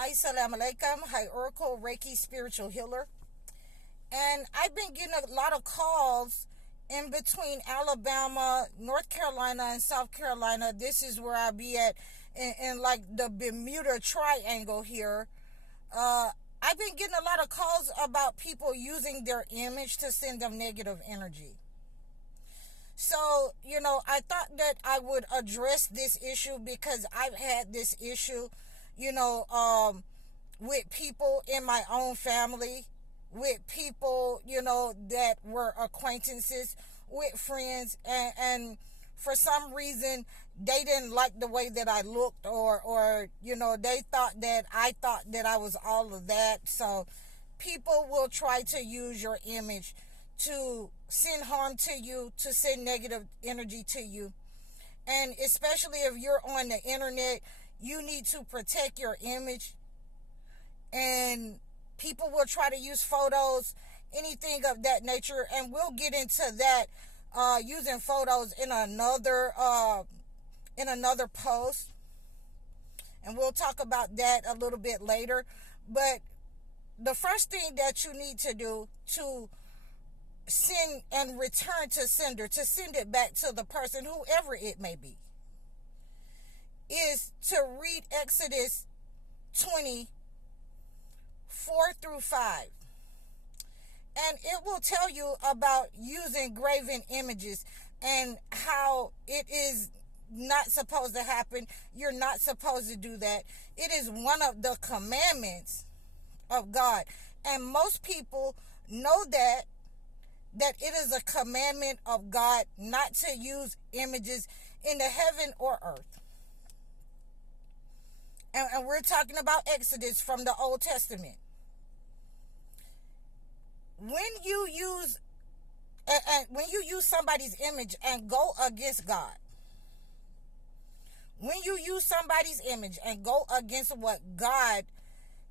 Assalamu alaikum. Hi, Oracle Reiki spiritual healer. And I've been getting a lot of calls in between Alabama, North Carolina, and South Carolina. This is where I be at in like the Bermuda Triangle here. I've been getting a lot of calls about people using their image to send them negative energy. So, I thought that I would address this issue because I've had this issue, with people in my own family, with people, that were acquaintances, with friends, and for some reason, they didn't like the way that I looked, or they thought that I was all of that. So people will try to use your image to send harm to you, to send negative energy to you. And especially if you're on the internet, you need to protect your image. And people will try to use photos, anything of that nature, and we'll get into that using photos in another post, and we'll talk about that a little bit later. But the first thing that you need to do to send and return to sender, to send it back to the person, whoever it may be, is to read Exodus 20, 4-5. And it will tell you about using graven images and how it is not supposed to happen. You're not supposed to do that. It is one of the commandments of God. And most people know that it is a commandment of God not to use images in the heaven or earth. And we're talking about Exodus from the Old Testament. When you use somebody's image and go against God, when you use somebody's image and go against what God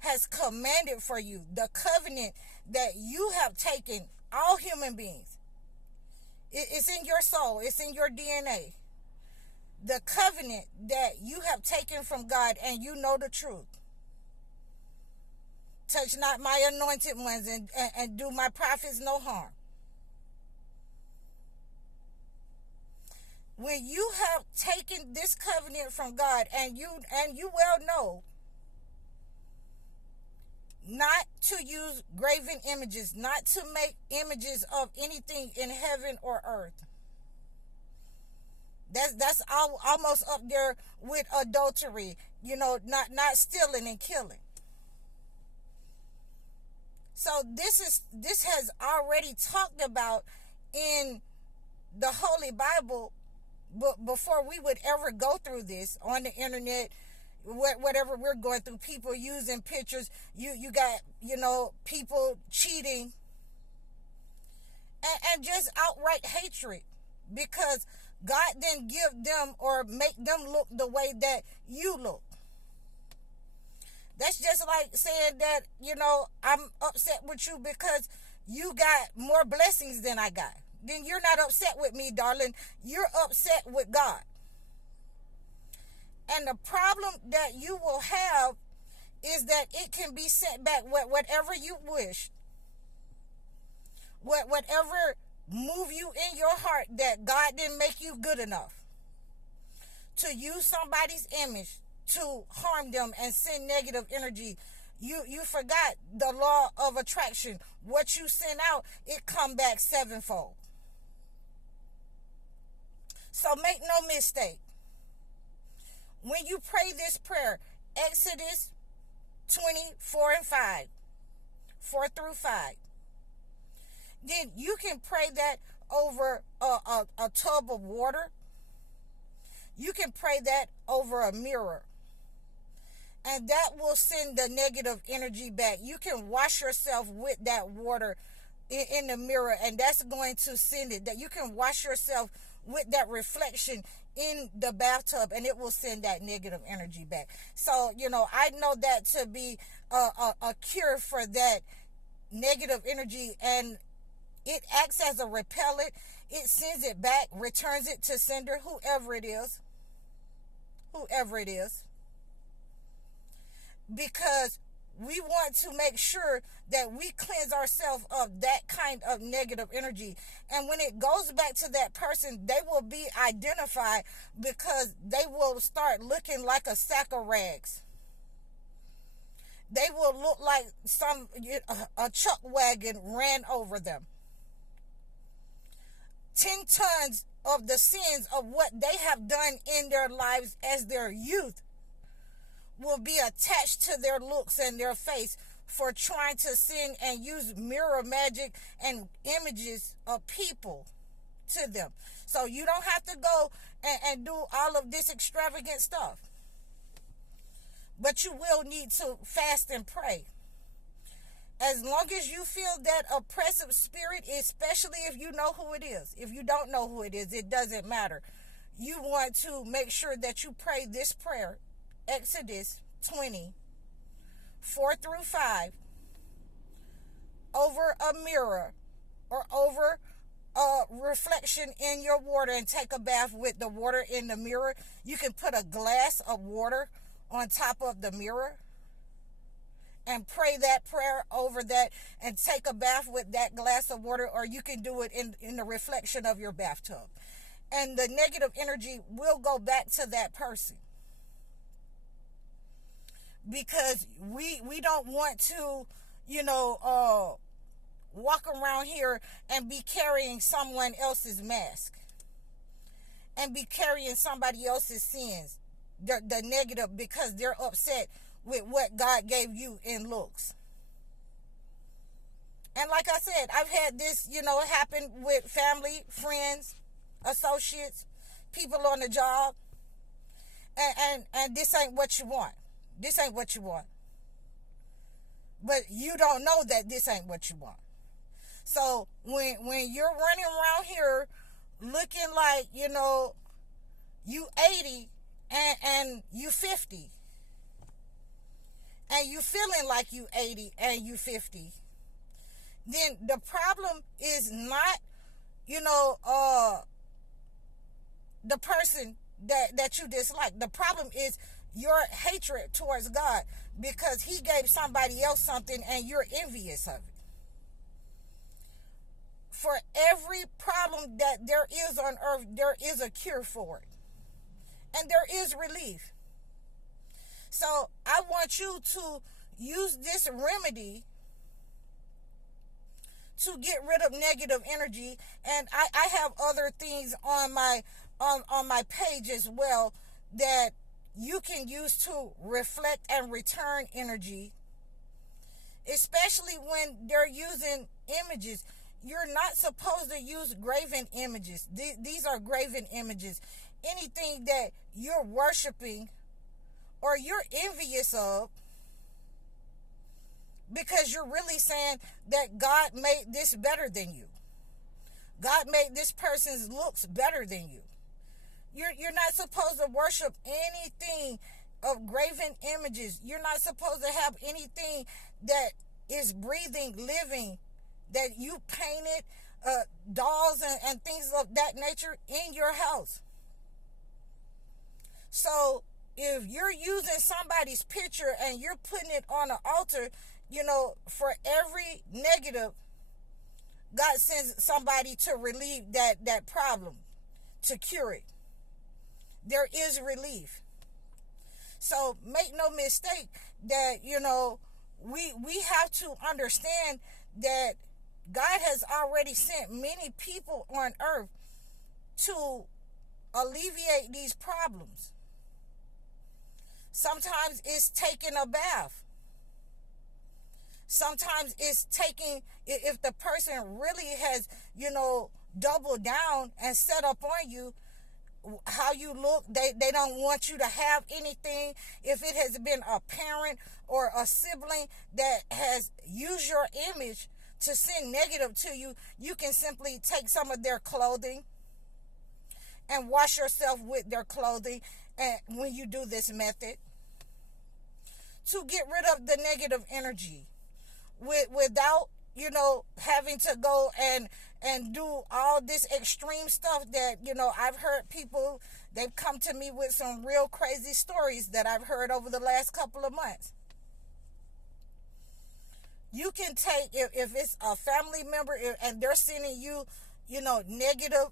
has commanded for you, the covenant that you have taken, all human beings, it's in your soul, it's in your DNA. The covenant that you have taken from God, and you know the truth. Touch not my anointed ones, and do my prophets no harm. When you have taken this covenant from God, and you well know not to use graven images, not to make images of anything in heaven or earth. That's almost up there with adultery, not stealing and killing. So this has already talked about in the Holy Bible, but before we would ever go through this on the internet, whatever we're going through, people using pictures, you got, people cheating, and just outright hatred, because God didn't give them or make them look the way that you look. That's just like saying that, I'm upset with you because you got more blessings than I got. Then you're not upset with me, darling. You're upset with God. And the problem that you will have is that it can be sent back, whatever you wish, whatever move you in your heart that God didn't make you good enough to use somebody's image to harm them and send negative energy. You forgot the law of attraction. What you send out, it come back sevenfold. So make no mistake. When you pray this prayer, Exodus 20, 4-5, then you can pray that over a tub of water. You can pray that over a mirror. And that will send the negative energy back. You can wash yourself with that water in the mirror, and that's going to send it. That you can wash yourself with that reflection in the bathtub, and it will send that negative energy back. So, I know that to be a cure for that negative energy, and it acts as a repellent. It sends it back, returns it to sender, whoever it is. because we want to make sure that we cleanse ourselves of that kind of negative energy. And when it goes back to that person, they will be identified because they will start looking like a sack of rags. They will look like a chuck wagon ran over them. 10 tons of the sins of what they have done in their lives as their youth will be attached to their looks and their face for trying to sin and use mirror magic and images of people to them. So you don't have to go and do all of this extravagant stuff. But you will need to fast and pray. As long as you feel that oppressive spirit, especially if you know who it is. If you don't know who it is, it doesn't matter. You want to make sure that you pray this prayer. Exodus 20, 4 through 5, over a mirror or over a reflection in your water, and take a bath with the water in the mirror. You can put a glass of water on top of the mirror and pray that prayer over that and take a bath with that glass of water, or you can do it in the reflection of your bathtub. And the negative energy will go back to that person. Because we don't want to, walk around here and be carrying someone else's mask and be carrying somebody else's sins, the negative, because they're upset with what God gave you in looks. And like I said, I've had this, happen with family, friends, associates, people on the job, and this ain't what you want. This ain't what you want. But you don't know that this ain't what you want. So when you're running around here looking like, you 80 and you 50, and you feeling like you 80 and you 50, then the problem is not, the person that you dislike. The problem is your hatred towards God, because he gave somebody else something and you're envious of it. For every problem that there is on earth, there is a cure for it. And there is relief. So I want you to use this remedy to get rid of negative energy. And I have other things on my page as well that you can use to reflect and return energy, especially when they're using images. You're not supposed to use graven images. These are graven images. Anything that you're worshiping or you're envious of, because you're really saying that God made this better than you. God made this person's looks better than you. You're not supposed to worship anything of graven images. You're not supposed to have anything that is breathing, living, that you painted, dolls and things of that nature in your house. So if you're using somebody's picture and you're putting it on an altar, for every negative, God sends somebody to relieve that problem, to cure it. There is relief. So make no mistake that, we have to understand that God has already sent many people on earth to alleviate these problems. Sometimes it's taking a bath. Sometimes it's taking, if the person really has, doubled down and set up on you, how you look, they don't want you to have anything. If it has been a parent or a sibling that has used your image to send negative to you, you can simply take some of their clothing and wash yourself with their clothing, and when you do this method, to get rid of the negative energy without, having to go and do all this extreme stuff that, I've heard people, they've come to me with some real crazy stories that I've heard over the last couple of months. You can take, if it's a family member and they're sending you, negative,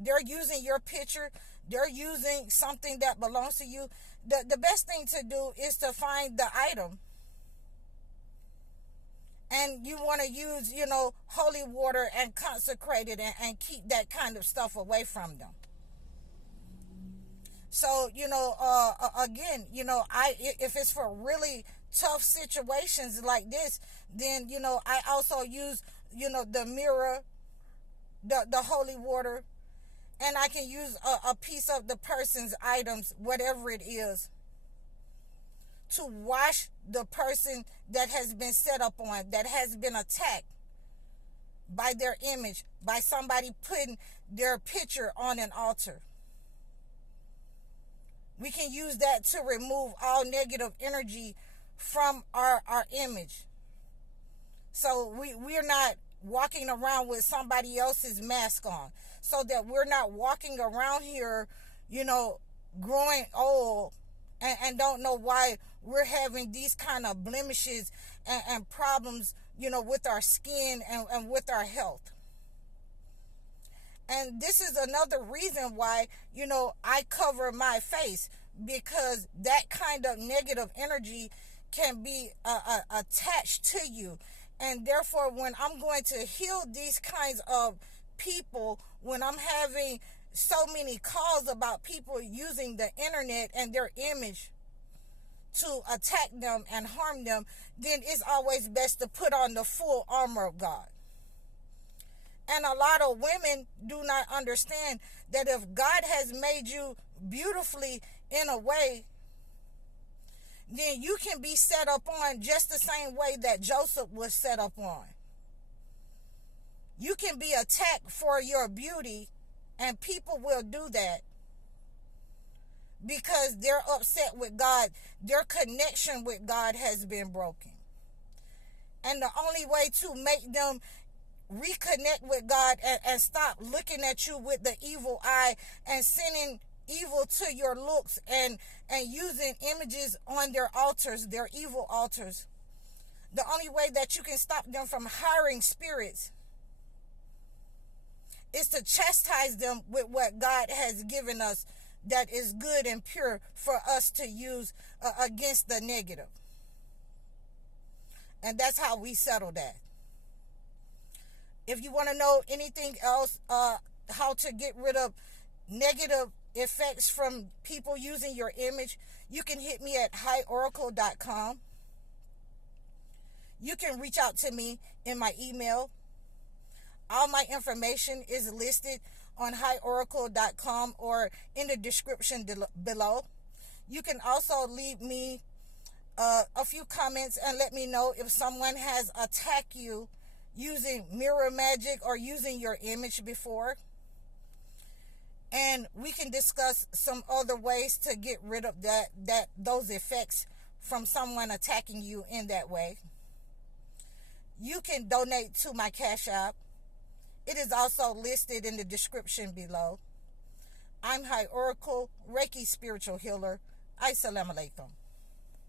they're using your picture, they're using something that belongs to you. The best thing to do is to find the item. And you want to use, holy water and consecrate it, and keep that kind of stuff away from them. So, again, if it's for really tough situations like this, then, I also use, the mirror, the holy water, and I can use a piece of the person's items, whatever it is, to wash the person that has been set up on, that has been attacked by their image, by somebody putting their picture on an altar. We can use that to remove all negative energy from our image. So we're not walking around with somebody else's mask on. So that we're not walking around here, growing old and don't know why we're having these kind of blemishes and problems, with our skin and with our health. And this is another reason why, I cover my face, because that kind of negative energy can be attached to you. And therefore, when I'm going to heal these kinds of people, when I'm having so many calls about people using the internet and their image to attack them and harm them, then it's always best to put on the full armor of God. And a lot of women do not understand that if God has made you beautifully in a way, then you can be set up on just the same way that Joseph was set up on. You can be attacked for your beauty, and people will do that because they're upset with God. Their connection with God has been broken. And the only way to make them reconnect with God and stop looking at you with the evil eye and sending evil to your looks and using images on their altars, their evil altars. The only way that you can stop them from hiring spirits is to chastise them with what God has given us that is good and pure for us to use against the negative. And that's how we settle that. If you want to know anything else, how to get rid of negative effects from people using your image, you can hit me at highoracle.com. You can reach out to me in my email. All my information is listed on highoracle.com or in the description below. You can also leave me a few comments and let me know if someone has attacked you using mirror magic or using your image before. And we can discuss some other ways to get rid of those effects from someone attacking you in that way. You can donate to my Cash App. It is also listed in the description below. I'm High Oracle, Reiki Spiritual Healer. Assalamu alaikum.